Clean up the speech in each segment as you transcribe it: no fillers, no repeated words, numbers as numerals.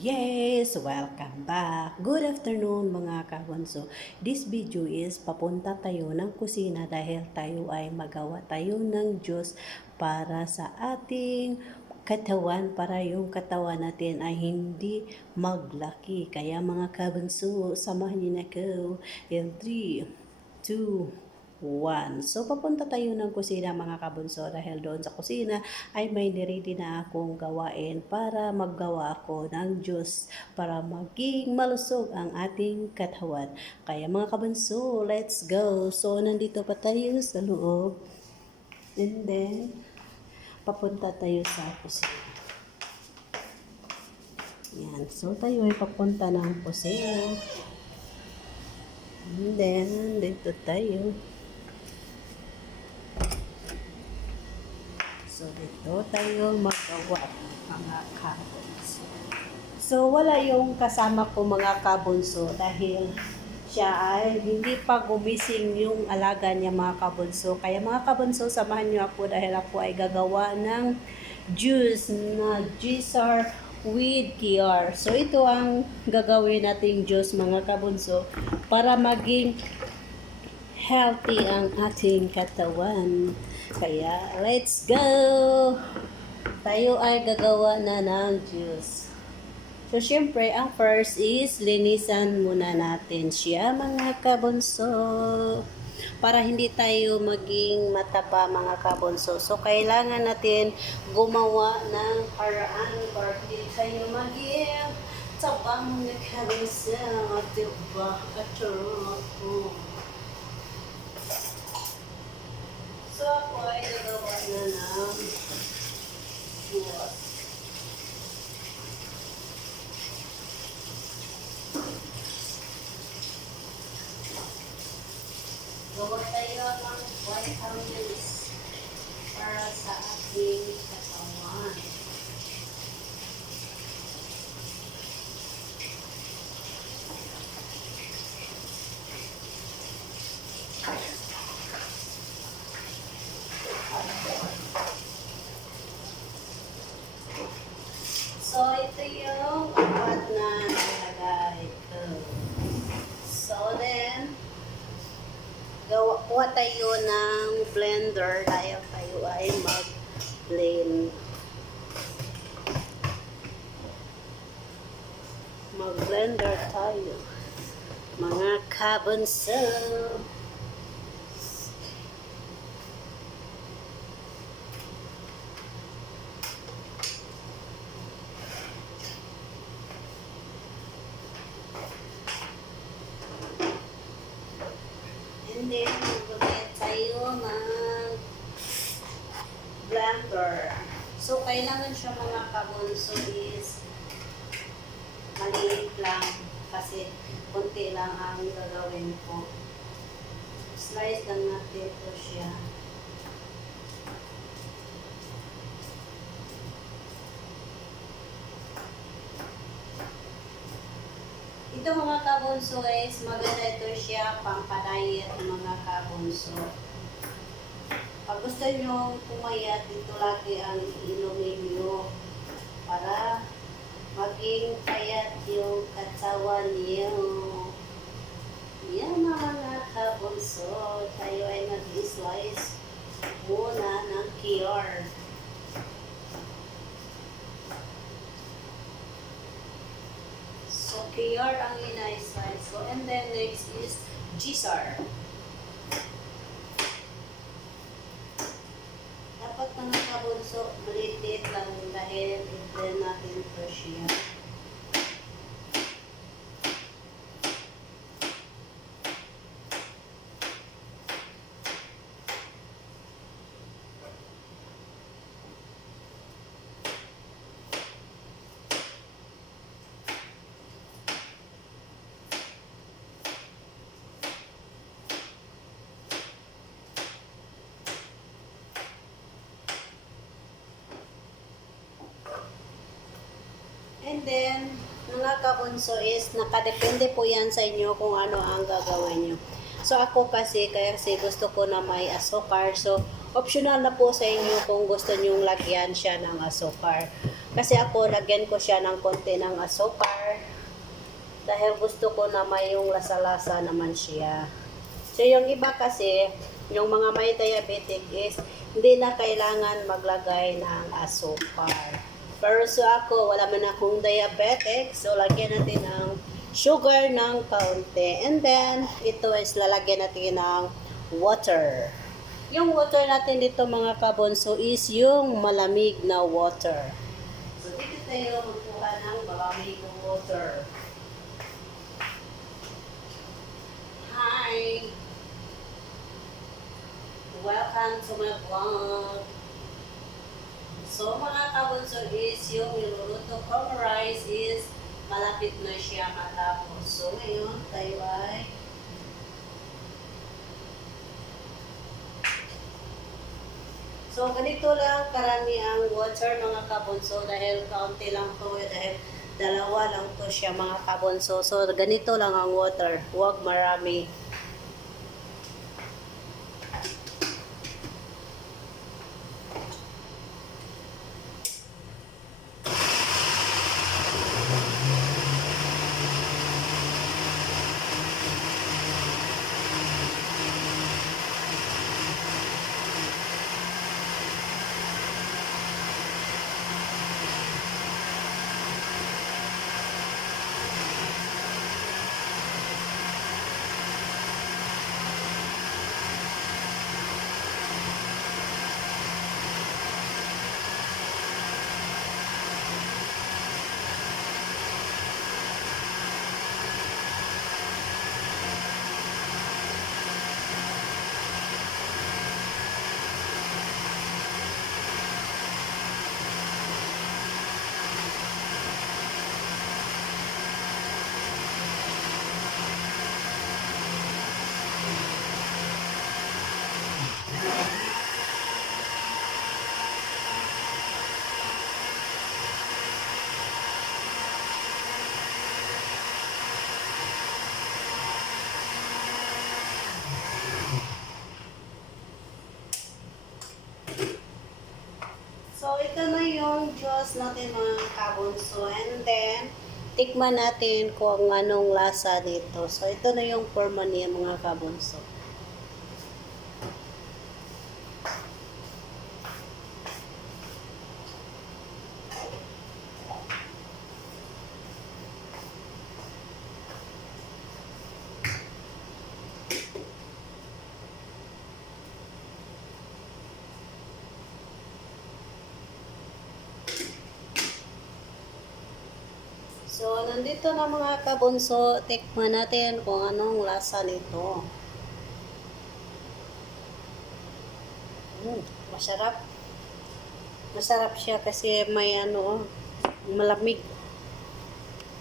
Yes, welcome back. Good afternoon mga kabonso. This video is papunta tayo ng kusina dahil tayo ay magawa tayo ng juice para sa ating katawan, para yung katawan natin ay hindi maglaki. Kaya mga kabonso, samahan niyo na ko in 3, 2, 1. So, papunta tayo ng kusina mga kabunso dahil doon sa kusina ay may niready na akong gawain para maggawa ako ng juice para maging malusog ang ating katawan. Kaya mga kabunso, let's go! So, nandito pa tayo sa loob. And then, papunta tayo sa kusina. Yan. So, tayo ay papunta ng kusina. And then, dito tayo. So, dito tayo magawa mga kabunso. So, wala yung kasama ko mga kabunso dahil siya ay hindi pa gumising yung alaga niya mga kabunso. Kaya mga kabunso, samahan niyo ako dahil ako ay gagawa ng juice na Gisar with QR. So, ito ang gagawin nating juice mga kabunso para maging healthy ang ating katawan. Kaya, let's go! Tayo ay gagawa na ng juice. So, syempre, ang first is linisan muna natin siya, mga kabunso. Para hindi tayo maging mataba, mga kabunso. So, kailangan natin gumawa ng paraan para hindi tayo maging tabang mga kabunso. Diba? So, ako ay nagawa na ng sauce. Gawa tayo ng vitamins para sa ating katawan. So, ito yung apat na nilagay ito. So, then, kuha tayo ng blender dahil tayo ay mag-blend. Mag-blender tayo. Mga kabunso. And then, magagawin tayo ng blender. So, kailangan siya mga kabunso is maliit lang kasi konti lang ang gagawin ko. Slice lang natin ito siya. Ito mga kabunso is maganda ito siya pang-diet mga kabunso. Pag gusto nyo pumayat, ito lagi ang inumin nyo para maging payat yung katawan niyo. Yan mga kabunso, tayo ay mag-slice muna ng QR. So, QR ang ina-slice ko. And then, next is Gisar. Dapat mga kabunso, maliit lang dahil i-blend natin ito siya. And then, mga kabunso is, nakadepende po yan sa inyo kung ano ang gagawin nyo. So, ako kasi gusto ko na may asukar. So, optional na po sa inyo kung gusto nyong lagyan siya ng asukar. Kasi ako, lagyan ko siya ng konti ng asukar. Dahil gusto ko na may yung lasa-lasa naman siya. So, yung iba kasi, yung mga may diabetic is, hindi na kailangan maglagay ng asukar. Pero so ako, wala man akong diabetic. So, lagyan natin ng sugar ng kaunti. And then, ito is lalagyan natin ng water. Yung water natin dito mga kabonso is yung malamig na water. So, dito tayo magkuha ng malamig na water. Hi! Welcome to my vlog. So mga kabunso is yung niluluto kong rice is malapit na siya matapos. So ngayon tayo ay so ganito lang karami ang water mga kabunso dahil kaunti lang to dahil dalawa lang to siya mga kabunso. So ganito lang ang water, huwag marami. So, ito na yung juice natin mga kabunso. And then, tikman natin kung anong lasa dito. So, ito na yung forma niya mga kabunso. So, nandito na mga kabunso, tikman natin kung anong lasa nito. Masarap. Masarap siya kasi may malamig.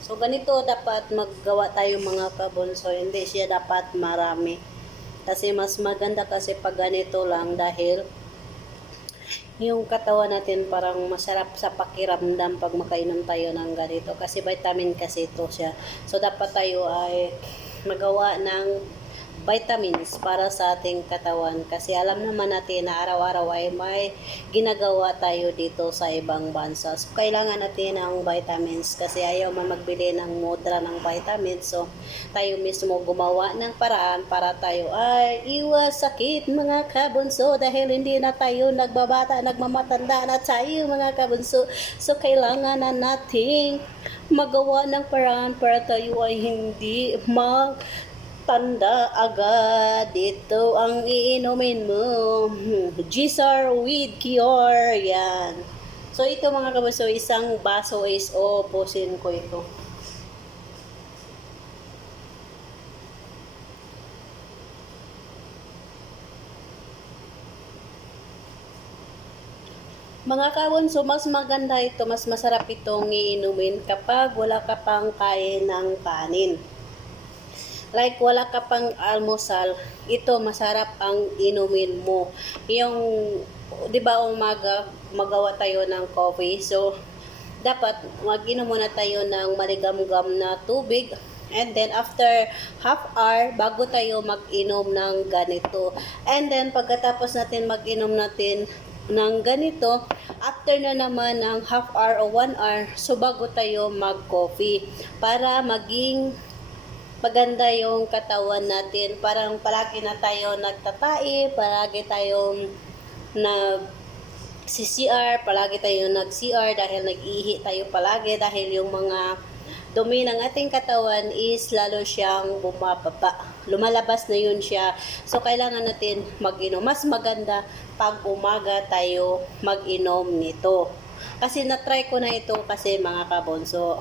So, ganito dapat maggawa tayo mga kabunso. Hindi siya dapat marami. Kasi mas maganda kasi pag ganito lang dahil yung katawan natin parang masarap sa pakiramdam pag makainom tayo ng ganito kasi vitamin kasi ito siya. So dapat tayo ay magawa ng vitamins para sa ating katawan kasi alam naman natin na araw-araw ay may ginagawa tayo dito sa ibang bansa. So kailangan natin ng vitamins kasi ayaw man magbili ng mudra ng vitamins. So tayo mismo gumawa ng paraan para tayo ay iwas sakit mga kabunso dahil hindi na tayo nagbabata, nagmamatanda na tayo mga kabunso. So kailangan na nating magawa ng paraan para tayo ay hindi tanda agad. Ito ang iinumin mo. Gisar with Cure. Yan. So, ito mga kabaso, isang baso is ubusin ko ito. Mga kabunso, mas maganda ito, mas masarap itong iinumin kapag wala ka pang kain ng kanin. Like wala ka pang almusal, ito masarap ang inumin mo. Yung, di ba umaga, magawa tayo ng coffee. So, dapat mag-inom muna tayo ng maligam-gam na tubig. And then, after half hour, bago tayo mag-inom ng ganito. And then, pagkatapos natin mag-inom natin ng ganito, after na naman ng half hour o 1 hour, so bago tayo mag-coffee para maging maganda yung katawan natin. Parang palagi na tayo nagtatai, palagi tayong CR, palagi tayo nag-CR dahil nag-ihi tayo palagi dahil yung mga dumi ng ating katawan is lalo siyang bumababa. Lumalabas na yun siya. So, kailangan natin mag-inom. Mas maganda pag umaga tayo mag-inom nito. Kasi na-try ko na ito kasi mga kabonso.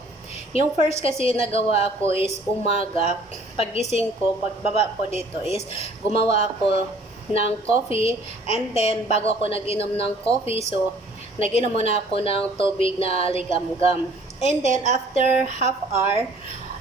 Yung first kasi nagawa ko is umaga, pagising ko, pagbaba ko dito is gumawa ako ng coffee and then bago ako nag-inom ng coffee, so nag-inom muna ako ng tubig na ligamgam. And then after half hour,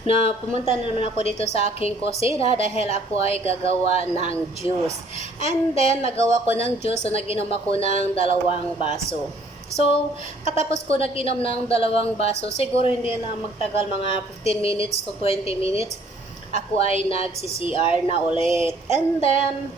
na pumunta na naman ako dito sa aking kusina dahil ako ay gagawa ng juice. And then nagawa ko ng juice, so nag-inom ako ng 2 baso. So, katapos ko nag-inom ng 2 baso, siguro hindi na magtagal, mga 15 minutes to 20 minutes, ako ay nag-CR na ulit. And then,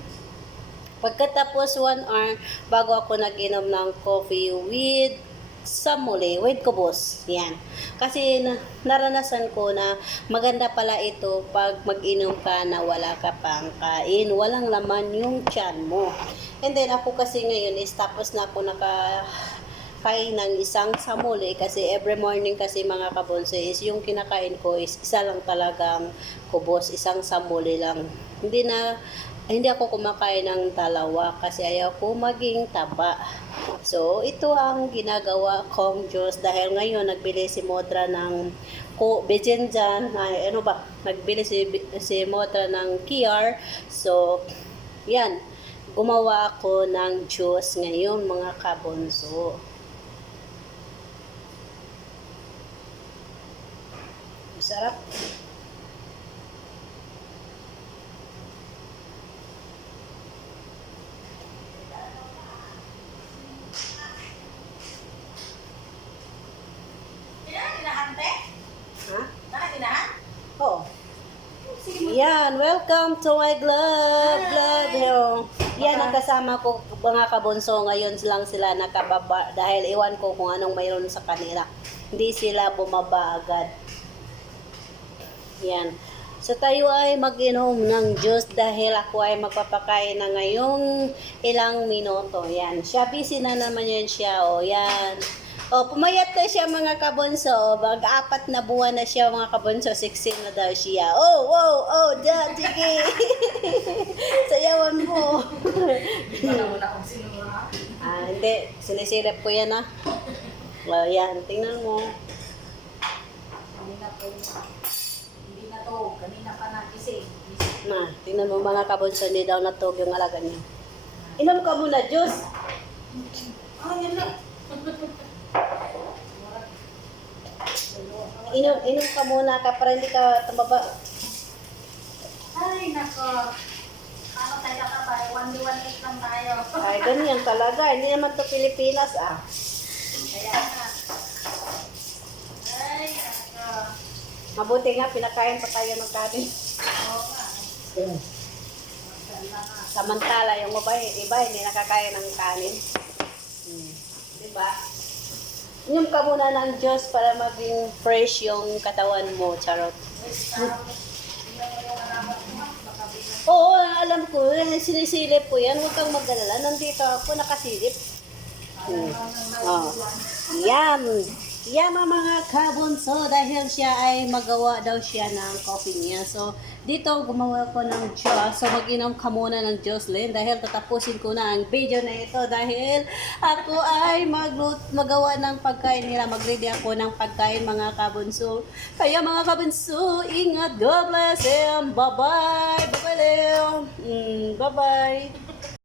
pagkatapos 1 hour, bago ako nag-inom ng coffee with samuli, with kubos. Yan. Kasi naranasan ko na maganda pala ito pag mag-inom ka na wala ka pang kain, walang laman yung tiyan mo. And then, ako kasi ngayon is tapos na ako kain ng isang samuli kasi every morning kasi mga kabonso is yung kinakain ko is isa lang talagang kubos, isang samuli lang. Hindi ako kumakain ng 2 kasi ayaw ko maging taba. So, ito ang ginagawa kong juice dahil ngayon nagbili si Modra ng Bejenjan, nagbili si Modra ng Kiar. So, yan, gumawa ako ng juice ngayon mga kabonso. Sarap. Oh. Yan, welcome to my vlog. Yan ang kasama ko mga kabonso. Ngayon lang sila nakababa dahil iwan ko kung anong mayroon sa kanila. Hindi sila bumaba agad. Yan. So tayo ay mag-inom ng juice dahil ako ay magpapakain na ngayong ilang minuto. Yan. Siya busy na naman yan siya. O yan. O, pumayat na siya mga kabonso. Mag-4 na buwan na siya mga kabonso. 16 na daw siya. Diyan, sige. Sayawan mo. Hindi. Sinisilip ko yan O, yan. Tingnan mo. Kanina pa nagising. Tingnan mo mga kabonso. Hindi daw natog yung alaga niya. Inom ka muna, juice. Yan na. Inom ka muna para hindi ka tumaba. Ay, nako. Ano tayo ka ba? 1-1-8 lang tayo. Ay, ganyan talaga. Hindi naman to Pilipinas Kaya na. Ay, nako. Mabuti nga, pinakain pa tayo ng kanin. Oo nga. Samantala, yung iba hindi nakakain ng kanin. Diba? Inom ka muna ng juice para maging fresh yung katawan mo, charot. Oo, alam ko. Sinisilip ko yan. Huwag kang mag-alala. Nandito ako, nakasilip. Yan. Yan ang mga kabonso dahil siya ay magawa daw siya ng coffee niya. So, dito gumawa ko ng juice. So, mag-inom ka muna ng juice, Lynn, dahil tatapusin ko na ang video na ito dahil ako ay magawa ng pagkain nila. Mag-ready ako ng pagkain mga kabonso. Kaya mga kabonso, ingat. God bless and bye-bye. Bye-bye, Lynn. Bye-bye.